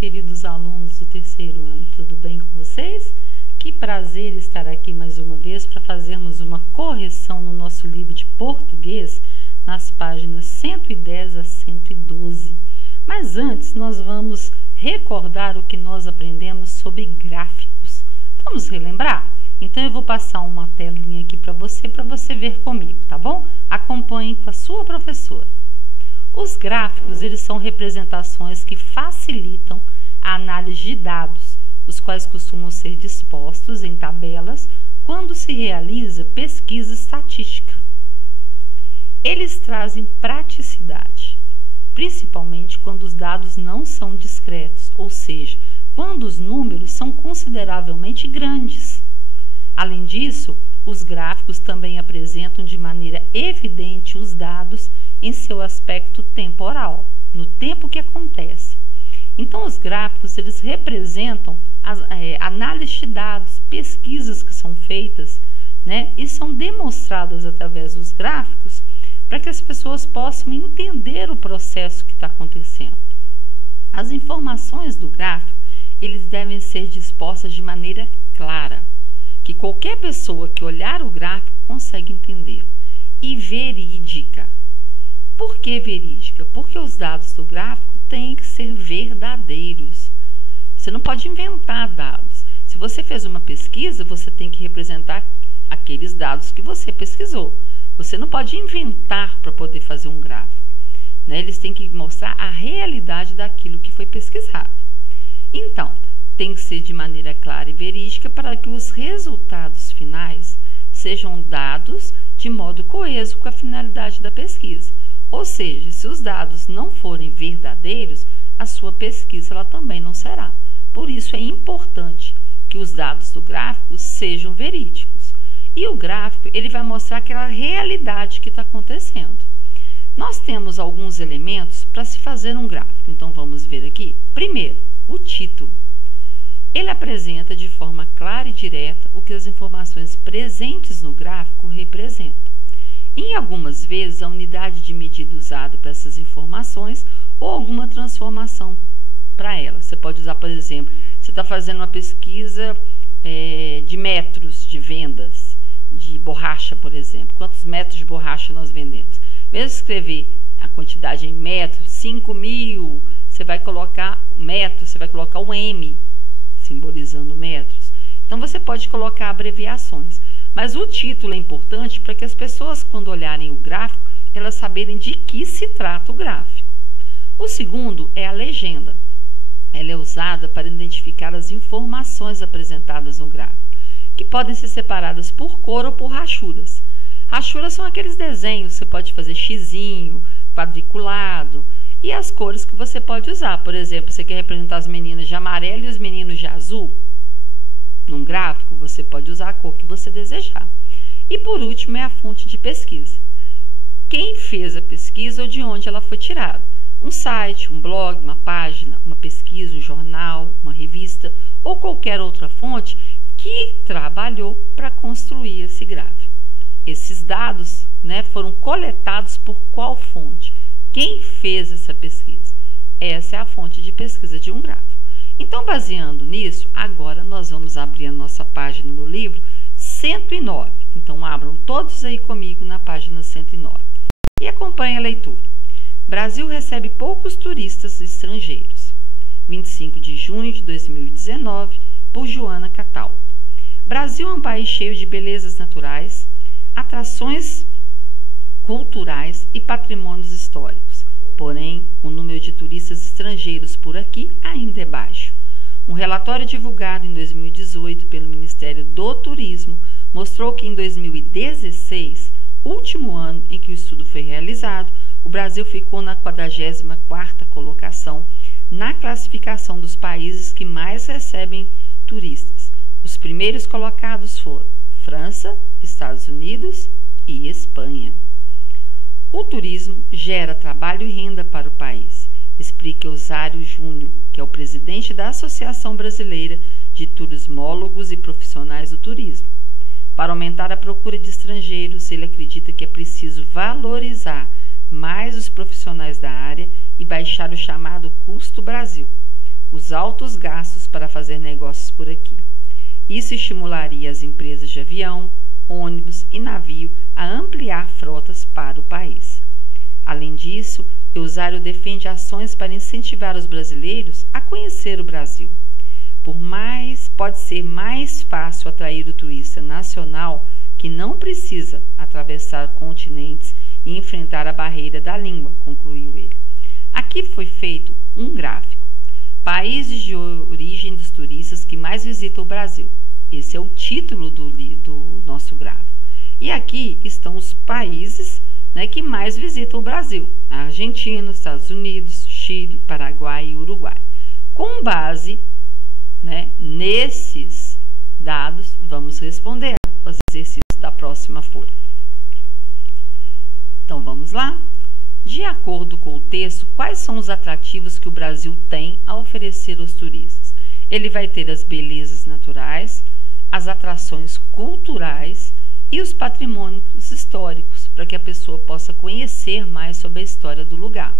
queridos alunos do terceiro ano, tudo bem com vocês? Que prazer estar aqui mais uma vez para fazermos uma correção no nosso livro de português, nas páginas 110 a 112. Mas antes, nós vamos recordar o que nós aprendemos sobre gráficos. Vamos relembrar? Então, eu vou passar uma telinha aqui para você ver comigo, tá bom? Acompanhe com a sua professora. Os gráficos, eles são representações que facilitam a análise de dados, os quais costumam ser dispostos em tabelas quando se realiza pesquisa estatística. Eles trazem praticidade, principalmente quando os dados não são discretos, ou seja, quando os números são consideravelmente grandes. Além disso, os gráficos também apresentam de maneira evidente os dados em seu aspecto temporal, no tempo que acontece. Então, os gráficos, eles representam análise de dados, pesquisas que são feitas, né, e são demonstradas através dos gráficos para que as pessoas possam entender o processo que está acontecendo. As informações do gráfico, eles devem ser dispostas de maneira clara, que qualquer pessoa que olhar o gráfico consegue entender, e verídica. Por que verídica? Porque os dados do gráfico têm que ser verdadeiros. Você não pode inventar dados. Se você fez uma pesquisa, você tem que representar aqueles dados que você pesquisou. Você não pode inventar para poder fazer um gráfico, né? Eles têm que mostrar a realidade daquilo que foi pesquisado. Então, tem que ser de maneira clara e verídica para que os resultados finais sejam dados de modo coeso com a finalidade da pesquisa. Ou seja, se os dados não forem verdadeiros, a sua pesquisa ela também não será. Por isso é importante que os dados do gráfico sejam verídicos. E o gráfico ele vai mostrar aquela realidade que está acontecendo. Nós temos alguns elementos para se fazer um gráfico. Então vamos ver aqui. Primeiro, o título. Ele apresenta de forma clara e direta o que as informações presentes no gráfico representam. Em algumas vezes, a unidade de medida usada para essas informações ou alguma transformação para elas. Você pode usar, por exemplo, você está fazendo uma pesquisa de metros de vendas de borracha, por exemplo. Quantos metros de borracha nós vendemos? Mesmo escrever a quantidade em metros, 5.000, você vai colocar metros, você vai colocar o M, simbolizando metros. Então, você pode colocar abreviações. Mas o título é importante para que as pessoas, quando olharem o gráfico, elas saberem de que se trata o gráfico. O segundo é a legenda. Ela é usada para identificar as informações apresentadas no gráfico, que podem ser separadas por cor ou por rachuras. Rachuras são aqueles desenhos, você pode fazer xizinho, quadriculado, e as cores que você pode usar. Por exemplo, você quer representar as meninas de amarelo e os meninos de azul? Num gráfico, você pode usar a cor que você desejar. E por último é a fonte de pesquisa. Quem fez a pesquisa ou de onde ela foi tirada? Um site, um blog, uma página, uma pesquisa, um jornal, uma revista ou qualquer outra fonte que trabalhou para construir esse gráfico. Esses dados, né, foram coletados por qual fonte? Quem fez essa pesquisa? Essa é a fonte de pesquisa de um gráfico. Então, baseando nisso, agora nós vamos abrir a nossa página no livro 109. Então, abram todos aí comigo na página 109. E acompanhem a leitura. Brasil recebe poucos turistas estrangeiros. 25 de junho de 2019, por Joana Cataldo. Brasil é um país cheio de belezas naturais, atrações culturais e patrimônios históricos. Porém, o número de turistas estrangeiros por aqui ainda é baixo. Um relatório divulgado em 2018 pelo Ministério do Turismo mostrou que em 2016, último ano em que o estudo foi realizado, o Brasil ficou na 44ª colocação na classificação dos países que mais recebem turistas. Os primeiros colocados foram França, Estados Unidos e Espanha. O turismo gera trabalho e renda para o país, explica Eusário Júnior, que é o presidente da Associação Brasileira de Turismólogos e Profissionais do Turismo. Para aumentar a procura de estrangeiros, ele acredita que é preciso valorizar mais os profissionais da área e baixar o chamado custo Brasil. os altos gastos para fazer negócios por aqui. Isso estimularia as empresas de avião, ônibus e navio a ampliar frotas para o país. Além disso, Eusário defende ações para incentivar os brasileiros a conhecer o Brasil. Pode ser mais fácil atrair o turista nacional que não precisa atravessar continentes e enfrentar a barreira da língua, concluiu ele. Aqui foi feito um gráfico. Países de origem dos turistas que mais visitam o Brasil. Esse é o título do nosso gráfico. E aqui estão os países, né, que mais visitam o Brasil. A Argentina, Estados Unidos, Chile, Paraguai e Uruguai. Com base, né, nesses dados, vamos responder aos exercícios da próxima folha. Então, vamos lá? De acordo com o texto, quais são os atrativos que o Brasil tem a oferecer aos turistas? Ele vai ter as belezas naturais, as atrações culturais e os patrimônios históricos, para que a pessoa possa conhecer mais sobre a história do lugar.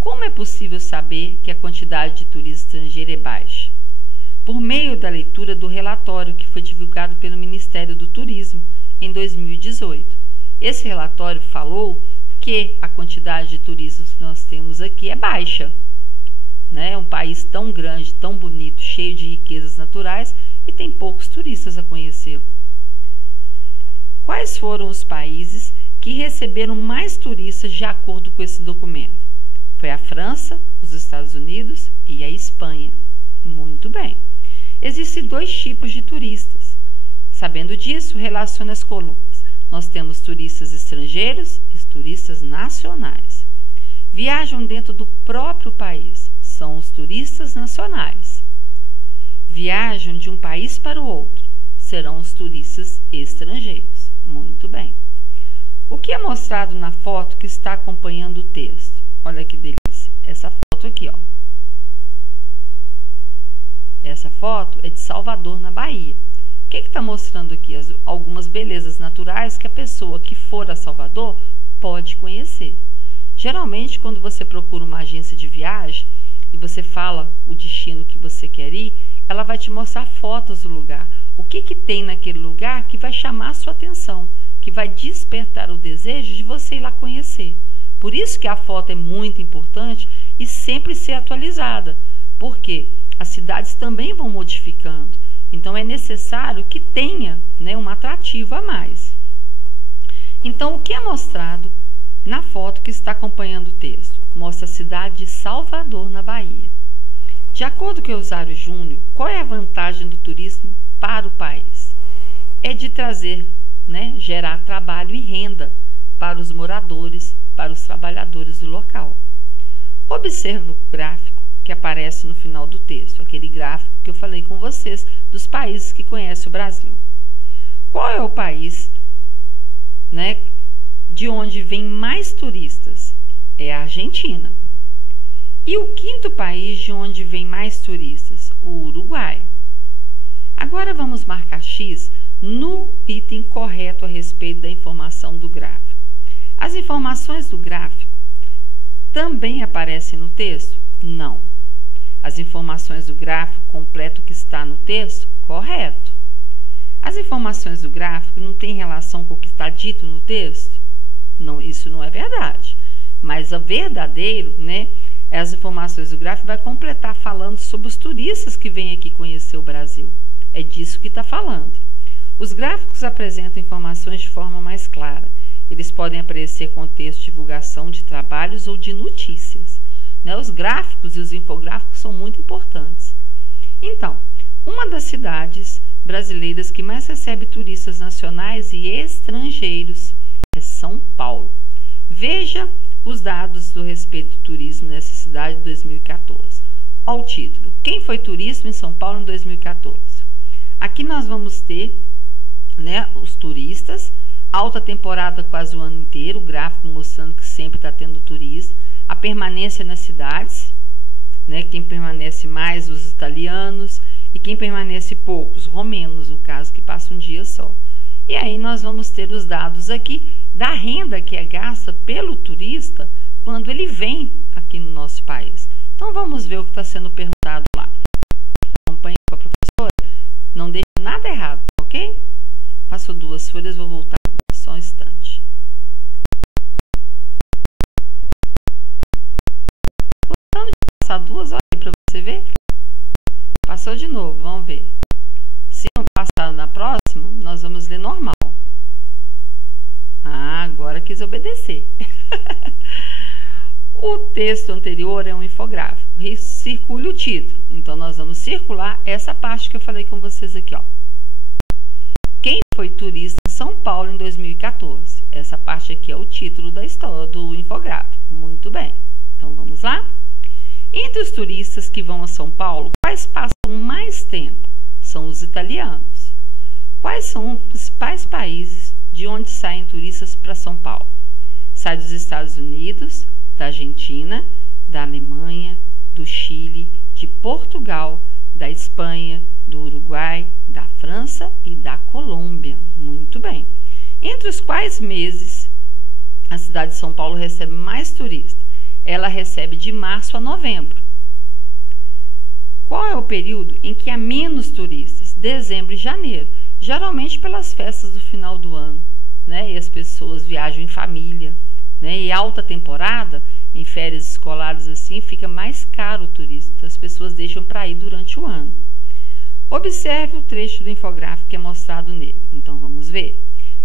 Como é possível saber que a quantidade de turistas estrangeiros é baixa? Por meio da leitura do relatório que foi divulgado pelo Ministério do Turismo em 2018. Esse relatório falou que a quantidade de turistas que nós temos aqui é baixa. É um país tão grande, tão bonito, cheio de riquezas naturais e tem poucos turistas a conhecê-lo. Quais foram os países que receberam mais turistas de acordo com esse documento? Foi a França, os Estados Unidos e a Espanha. Muito bem. Existem dois tipos de turistas. Sabendo disso, relacione as colunas. Nós temos turistas estrangeiros e turistas nacionais. Viajam dentro do próprio país. São os turistas nacionais. Viajam de um país para o outro. Serão os turistas estrangeiros. Muito bem. O que é mostrado na foto que está acompanhando o texto? Olha que delícia. Essa foto aqui, ó. Essa foto é de Salvador, na Bahia. O que está mostrando aqui? Algumas belezas naturais que a pessoa que for a Salvador pode conhecer. Geralmente, quando você procura uma agência de viagem e você fala o destino que você quer ir, ela vai te mostrar fotos do lugar. O que tem naquele lugar que vai chamar a sua atenção, que vai despertar o desejo de você ir lá conhecer. Por isso que a foto é muito importante e sempre ser atualizada. Por quê? As cidades também vão modificando. Então, é necessário que tenha, né, um atrativo a mais. Então, o que é mostrado na foto que está acompanhando o texto? Mostra a cidade de Salvador, na Bahia. De acordo com Eusário Júnior, qual é a vantagem do turismo para o país? É de trazer, né, gerar trabalho e renda para os moradores, para os trabalhadores do local. Observe o gráfico que aparece no final do texto, aquele gráfico que eu falei com vocês dos países que conhecem o Brasil. Qual é o país, né, de onde vem mais turistas? É a Argentina. E o quinto país de onde vem mais turistas? O Uruguai. Agora vamos marcar X no item correto a respeito da informação do gráfico. As informações do gráfico também aparecem no texto? Não. As informações do gráfico completam o que está no texto? Correto. As informações do gráfico não têm relação com o que está dito no texto? Não, isso não é verdade. Mas o verdadeiro, né, as informações do gráfico vai completar falando sobre os turistas que vêm aqui conhecer o Brasil. É disso que está falando. Os gráficos apresentam informações de forma mais clara. Eles podem aparecer com texto de divulgação de trabalhos ou de notícias. Os gráficos e os infográficos são muito importantes. Então, uma das cidades brasileiras que mais recebe turistas nacionais e estrangeiros é São Paulo. Veja os dados do respeito do turismo nessa cidade em 2014. Olha o título. Quem foi turista em São Paulo em 2014? Aqui nós vamos ter, né, os turistas, alta temporada quase o ano inteiro, o gráfico mostrando que sempre está tendo turista. A permanência nas cidades, né, quem permanece mais, os italianos, e quem permanece pouco, os romenos, no caso, que passa um dia só. E aí nós vamos ter os dados aqui da renda que é gasta pelo turista quando ele vem aqui no nosso país. Então vamos ver o que está sendo perguntado Não deixe nada errado, tá ok? Passou 2 folhas, vou voltar só um instante. Gostando de passar 2, olha aí para você ver. Passou de novo, vamos ver. Se não passar na próxima, nós vamos ler normal. Ah, agora quis obedecer. O texto anterior é um infográfico. Circule o título. Então, nós vamos circular essa parte que eu falei com vocês aqui, ó. Quem foi turista em São Paulo em 2014? Essa parte aqui é o título da história do infográfico. Muito bem. Então, vamos lá? Entre os turistas que vão a São Paulo, quais passam mais tempo? São os italianos. Quais são os principais países de onde saem turistas para São Paulo? Sai dos Estados Unidos, da Argentina, da Alemanha, do Chile, de Portugal, da Espanha, do Uruguai, da França e da Colômbia. Muito bem. Entre os quais meses a cidade de São Paulo recebe mais turistas? Ela recebe de março a novembro. Qual é o período em que há menos turistas? Dezembro e janeiro. Geralmente pelas festas do final do ano, né? E as pessoas viajam em família, né? E alta temporada, em férias escolares assim, fica mais caro o turismo. Então, as pessoas deixam para ir durante o ano. Observe o trecho do infográfico que é mostrado nele. Então, vamos ver.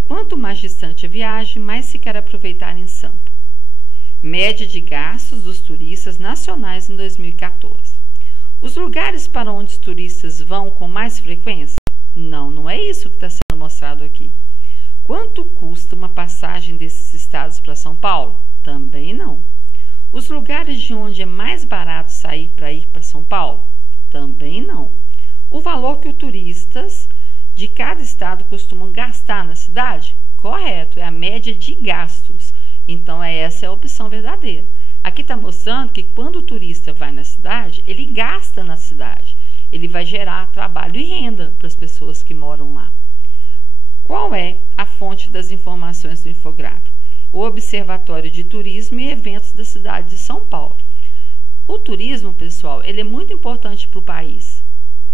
Quanto mais distante a viagem, mais se quer aproveitar em Sampa. Média de gastos dos turistas nacionais em 2014. Os lugares para onde os turistas vão com mais frequência? Não, não é isso que está sendo mostrado aqui. Quanto custa uma passagem desses estados para São Paulo? Também não. Os lugares de onde é mais barato sair para ir para São Paulo? Também não. O valor que os turistas de cada estado costumam gastar na cidade? Correto, é a média de gastos. Então, essa é a opção verdadeira. Aqui está mostrando que quando o turista vai na cidade, ele gasta na cidade. Ele vai gerar trabalho e renda para as pessoas que moram lá. Qual é a fonte das informações do infográfico? O Observatório de Turismo e Eventos da cidade de São Paulo. O turismo, pessoal, ele é muito importante para o país,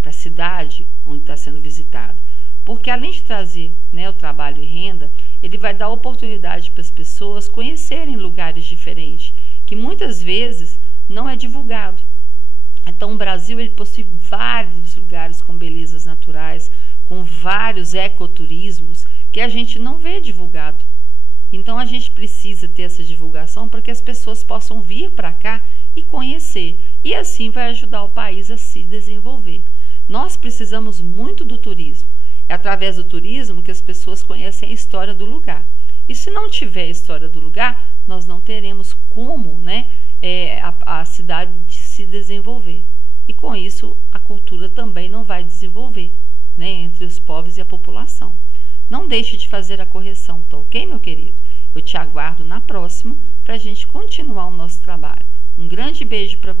para a cidade onde está sendo visitado. Porque além de trazer, né, o trabalho e renda, ele vai dar oportunidade para as pessoas conhecerem lugares diferentes, que muitas vezes não é divulgado. Então, o Brasil ele possui vários lugares com belezas naturais, com vários ecoturismos que a gente não vê divulgado. Então, a gente precisa ter essa divulgação para que as pessoas possam vir para cá e conhecer. E assim vai ajudar o país a se desenvolver. Nós precisamos muito do turismo. É através do turismo que as pessoas conhecem a história do lugar. E se não tiver a história do lugar, nós não teremos como, né, a cidade se desenvolver. E com isso, a cultura também não vai desenvolver, né, entre os povos e a população. Não deixe de fazer a correção, tá ok, meu querido? Eu te aguardo na próxima para a gente continuar o nosso trabalho. Um grande beijo para você.